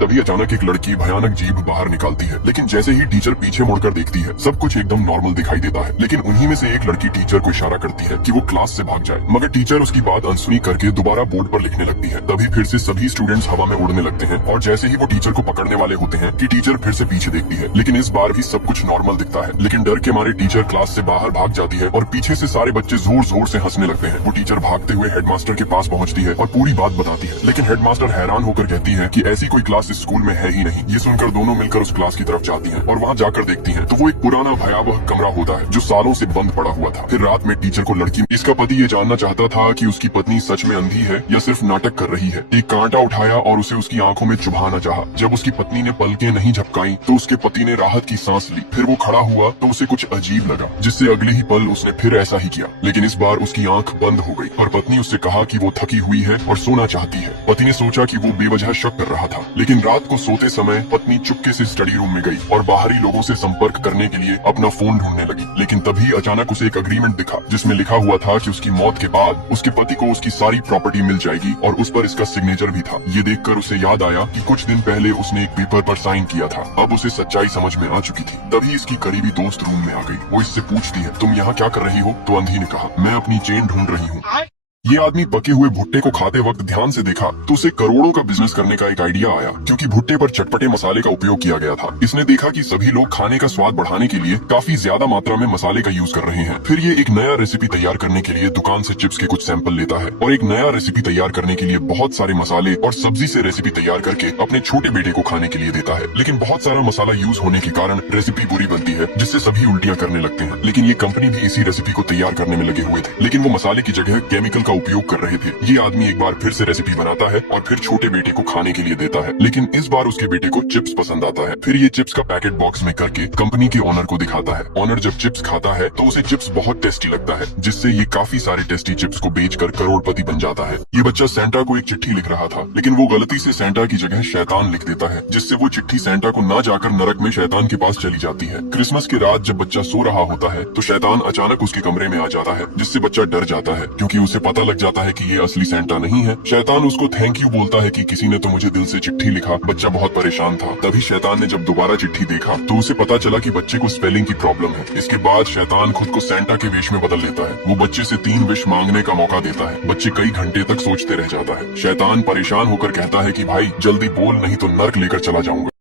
तभी अचानक एक लड़की भयानक जीभ बाहर निकालती है, लेकिन जैसे ही टीचर पीछे मुड़कर देखती है सब कुछ एकदम नॉर्मल दिखाई देता है। लेकिन उन्हीं में से एक लड़की टीचर को इशारा करती है कि वो क्लास से भाग जाए, मगर टीचर उसकी बात अनसुनी करके दोबारा बोर्ड पर लिखने लगती है। तभी फिर से सभी स्टूडेंट्स हवा में उड़ने लगते हैं और जैसे ही वो टीचर को पकड़ने वाले होते हैं कि टीचर फिर से पीछे देखती है, लेकिन इस बार भी सब कुछ नॉर्मल दिखता है। लेकिन डर के मारे टीचर क्लास से बाहर भाग जाती है और पीछे से सारे बच्चे जोर जोर से हंसने लगते हैं। वो टीचर भागते हुए हेडमास्टर के पास पहुंचती है और पूरी बात बताती है, लेकिन हेडमास्टर हैरान होकर कहती है कि ऐसी कोई क्लास इस स्कूल में है ही नहीं। ये सुनकर दोनों मिलकर उस क्लास की तरफ जाती हैं और वहाँ जाकर देखती हैं तो वो एक पुराना भयावह कमरा होता है जो सालों से बंद पड़ा हुआ था। फिर रात में टीचर को लड़की इसका पति ये जानना चाहता था कि उसकी पत्नी सच में अंधी है या सिर्फ नाटक कर रही है। एक कांटा उठाया और उसे उसकी आंखों में चुभाना चाहा। जब उसकी पत्नी ने पलकें नहीं झपकाई तो उसके पति ने राहत की सांस ली। फिर वो खड़ा हुआ तो उसे कुछ अजीब लगा, जिससे अगले ही पल उसने फिर ऐसा ही किया, लेकिन इस बार उसकी आंख बंद हो गई और पत्नी उससे कहा कि वो थकी हुई है और सोना चाहती है। पति ने सोचा कि वो बेवजह शक कर रहा था, लेकिन रात को सोते समय पत्नी चुपके से स्टडी रूम में गई और बाहरी लोगों से संपर्क करने के लिए अपना फोन ढूंढने लगी। लेकिन तभी अचानक उसे एक अग्रीमेंट दिखा जिसमें लिखा हुआ था कि उसकी मौत के बाद उसके पति को उसकी सारी प्रॉपर्टी मिल जाएगी और उस पर इसका सिग्नेचर भी था। ये देखकर उसे याद आया कि कुछ दिन पहले उसने एक पेपर पर साइन किया था। अब उसे सच्चाई समझ में आ चुकी थी। तभी इसकी करीबी दोस्त रूम में आ गई। वो इससे पूछती है, तुम यहाँ क्या कर रही हो? तो अंधी ने कहा, मैं अपनी चेन ढूंढ रही हूँ। ये आदमी पके हुए भुट्टे को खाते वक्त ध्यान से देखा तो उसे करोड़ों का बिजनेस करने का एक आइडिया आया, क्योंकि भुट्टे पर चटपटे मसाले का उपयोग किया गया था। इसने देखा कि सभी लोग खाने का स्वाद बढ़ाने के लिए काफी ज्यादा मात्रा में मसाले का यूज कर रहे हैं। फिर ये एक नया रेसिपी तैयार करने के लिए दुकान से चिप्स के कुछ सैंपल लेता है और एक नया रेसिपी तैयार करने के लिए बहुत सारे मसाले और सब्जी से रेसिपी तैयार करके अपने छोटे बेटे को खाने के लिए देता है। लेकिन बहुत सारा मसाला यूज होने के कारण रेसिपी बुरी बनती है, जिससे सभी उल्टियां करने लगते हैं। लेकिन ये कंपनी भी इसी रेसिपी को तैयार करने में लगे हुए थे, लेकिन वो मसाले की जगह केमिकल का उपयोग कर रहे थे। ये आदमी एक बार फिर से रेसिपी बनाता है और फिर छोटे बेटे को खाने के लिए देता है, लेकिन इस बार उसके बेटे को चिप्स पसंद आता है। फिर ये चिप्स का पैकेट बॉक्स में करके कंपनी के ओनर को दिखाता है। ओनर जब चिप्स खाता है तो उसे चिप्स बहुत टेस्टी लगता है, जिससे ये काफी सारे टेस्टी चिप्स को बेचकर करोड़पति बन जाता है। ये बच्चा सेंटा को एक चिट्ठी लिख रहा था, लेकिन वो गलती से सेंटा की जगह शैतान लिख देता है, जिससे वो चिट्ठी सेंटा को ना जाकर नरक में शैतान के पास चली जाती है। क्रिसमस की रात जब बच्चा सो रहा होता है तो शैतान अचानक उसके कमरे में आ जाता है, जिससे बच्चा डर जाता है, क्योंकि उसे पता लग जाता है कि ये असली सेंटा नहीं है। शैतान उसको थैंक यू बोलता है कि किसी ने तो मुझे दिल से चिट्ठी लिखा। बच्चा बहुत परेशान था। तभी शैतान ने जब दोबारा चिट्ठी देखा तो उसे पता चला कि बच्चे को स्पेलिंग की प्रॉब्लम है। इसके बाद शैतान खुद को सेंटा के वेश में बदल लेता है। वो बच्चे से 3 विश मांगने का मौका देता है। बच्चे कई घंटे तक सोचते रह जाता है। शैतान परेशान होकर कहता है कि भाई जल्दी बोल, नहीं तो नर्क लेकर चला जाऊंगा।